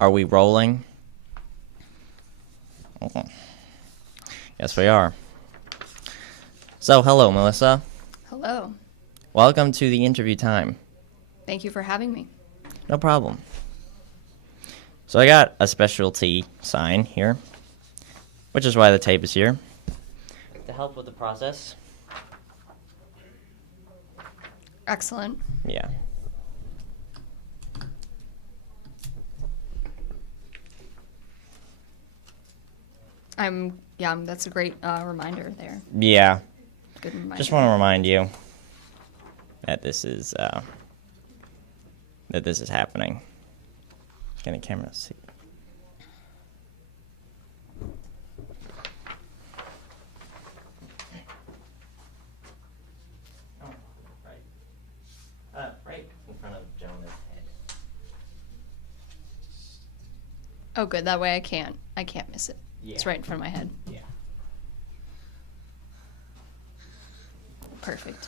Are we rolling? Oh. Yes, we are. So, hello, Melissa. Hello. Welcome to the interview time. Thank you for having me. No problem. So I got a specialty sign here, which is why the tape is here, to help with the process. Excellent. Yeah. That's a great reminder there. Yeah. Good reminder. Just want to remind you that this is happening. Can the camera see? Oh, right. Right in front of Jonah's head. Oh, good. That way I can't miss it. Yeah. It's right in front of my head. Yeah. Perfect.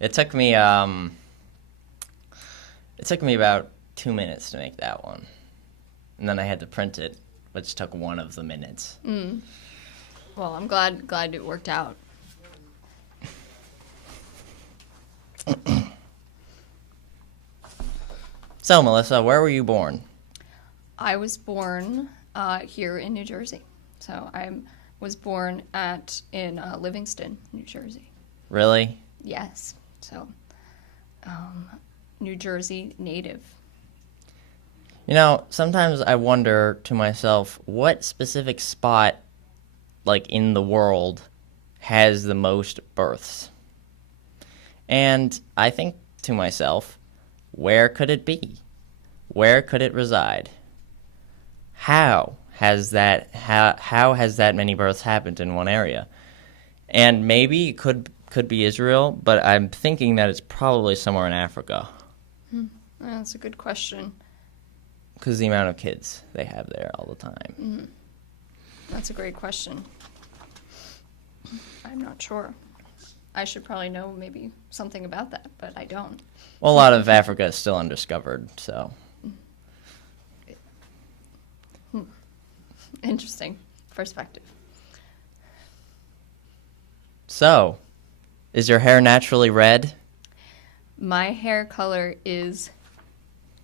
It took me about 2 minutes to make that one, and then I had to print it, which took one of the minutes. Well, I'm glad it worked out. So, Melissa, where were you born? I was born here in New Jersey. So I was born in Livingston, New Jersey. Really? Yes. So, New Jersey native. You know, sometimes I wonder to myself, what specific spot, like, in the world has the most births? And I think to myself, where could it be? Where could it reside? How has that many births happened in one area? And maybe it could be Israel, but I'm thinking that it's probably somewhere in Africa. That's a good question. Because the amount of kids they have there all the time. Mm-hmm. That's a great question. I'm not sure. I should probably know maybe something about that, but I don't. Well, a lot of Africa is still undiscovered, so. Interesting perspective. So, is your hair naturally red? My hair color is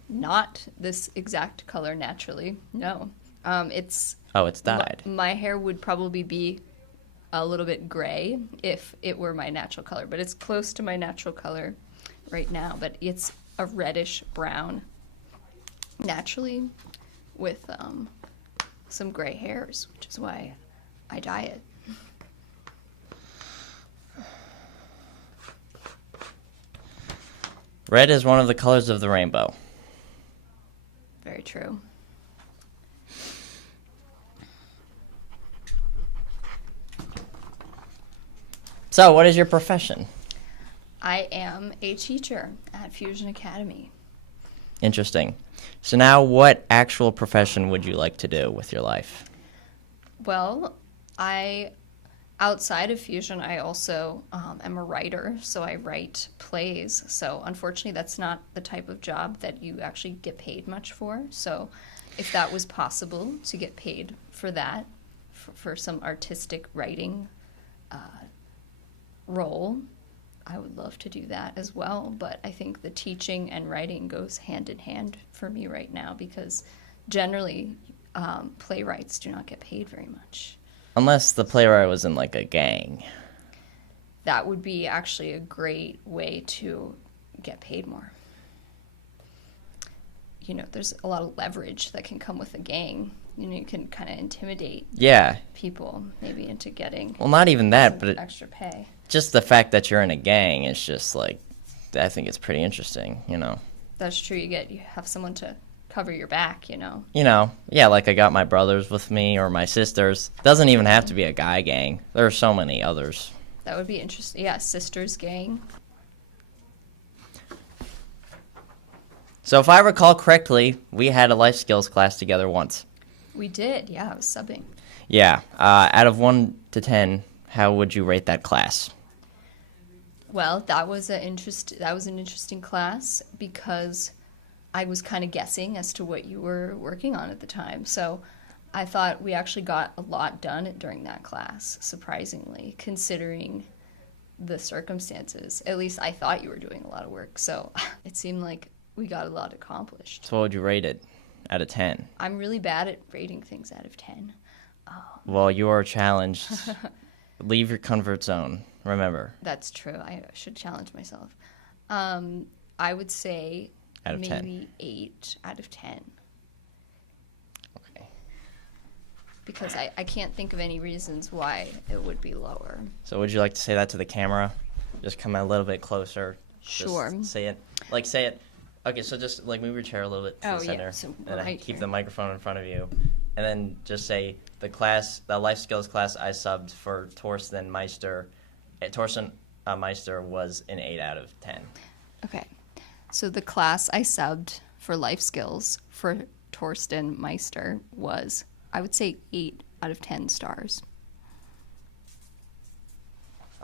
not this exact color naturally. No. It's dyed. My hair would probably be a little bit gray if it were my natural color, but it's close to my natural color right now, but it's a reddish brown naturally with some gray hairs, which is why I dye it. Red is one of the colors of the rainbow. Very true. So, what is your profession? I am a teacher at Fusion Academy. Interesting. So now, what actual profession would you like to do with your life? Well, outside of Fusion, I also am a writer, so I write plays. So unfortunately, that's not the type of job that you actually get paid much for. So if that was possible to get paid for that, for some artistic writing role, I would love to do that as well. But I think the teaching and writing goes hand in hand for me right now because generally playwrights do not get paid very much. Unless the playwright was in, like, a gang. That would be actually a great way to get paid more. You know, there's a lot of leverage that can come with a gang. You know, you can kind of intimidate people maybe into getting not even that, but extra pay. Just the fact that you're in a gang is just, like, I think it's pretty interesting, you know. That's true. You have someone to cover your back, you know. You know, yeah, like I got my brothers with me or my sisters. Doesn't even have to be a guy gang. There are so many others. That would be interesting. Yeah, sisters gang. So if I recall correctly, we had a life skills class together once. We did, yeah, I was subbing. Yeah, out of 1 to 10, how would you rate that class? Well, that was an interesting class because I was kind of guessing as to what you were working on at the time. So I thought we actually got a lot done during that class, surprisingly, considering the circumstances. At least I thought you were doing a lot of work. So it seemed like we got a lot accomplished. So what would you rate it out of 10? I'm really bad at rating things out of 10. Well, you are challenged. Leave your comfort zone. Remember. That's true. I should challenge myself. I would say Out of 10. maybe 8 out of 10. Okay. Because I can't think of any reasons why it would be lower. So would you like to say that to the camera? Just come a little bit closer. Sure. Just say it. Like, say it. Okay, so just, like, move your chair a little bit to the center. So and then right keep here. the microphone in front of you. And then just say, the life skills class I subbed for Thorsten Meister. Thorsten Meister was an 8 out of 10. Okay. So the class I subbed for life skills for Thorsten Meister was, I would say, 8 out of 10 stars.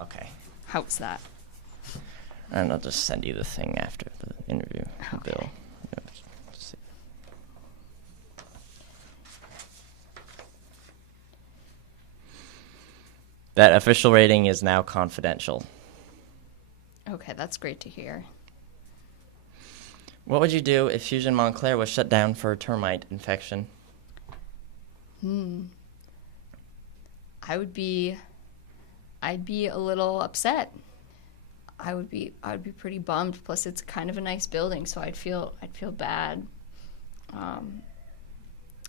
Okay. How was that? And I'll just send you the thing after the interview, Okay. Bill. That official rating is now confidential. Okay, that's great to hear. What would you do if Fusion Montclair was shut down for a termite infection? I'd be a little upset. I would be pretty bummed. Plus, it's kind of a nice building, so I'd feel bad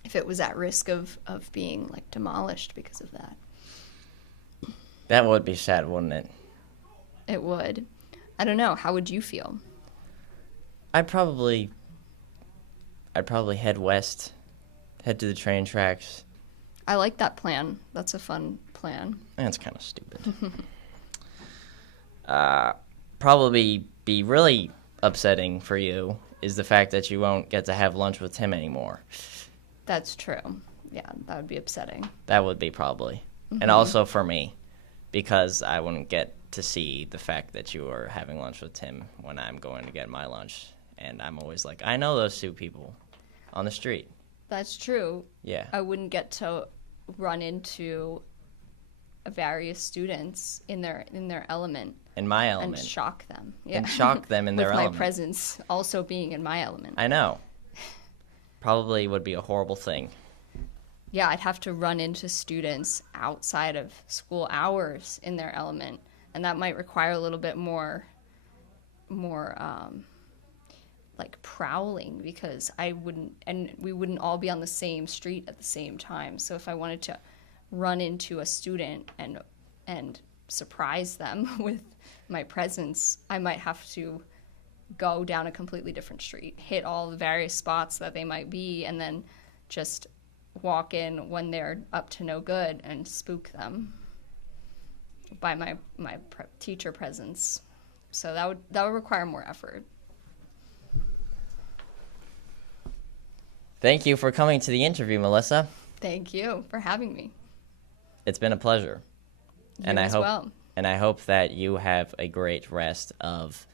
if it was at risk of being like demolished because of that. That would be sad, wouldn't it? It would. I don't know. How would you feel? I'd probably head west, head to the train tracks. I like that plan. That's a fun plan. That's kind of stupid. Probably be really upsetting for you is the fact that you won't get to have lunch with Tim anymore. That's true. Yeah, that would be upsetting. That would be probably. And also for me, because I wouldn't get to see the fact that you are having lunch with Tim when I'm going to get my lunch. And I'm always like, I know those two people on the street. That's true. Yeah. I wouldn't get to run into various students in their element In my and element. shock them. Yeah. And shock them in their with my element. presence also being in my element. I know. Probably would be a horrible thing. Yeah, I'd have to run into students outside of school hours in their element, and that might require a little bit more like prowling, because we wouldn't all be on the same street at the same time. So if I wanted to run into a student and surprise them with my presence, I might have to go down a completely different street, hit all the various spots that they might be, and then just walk in when they're up to no good and spook them by my teacher presence. So that would require more effort. Thank you for coming to the interview, Melissa. Thank you for having me. It's been a pleasure. You as well. And I hope that you have a great rest of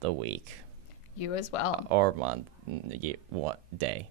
the week You as well. or month, what day.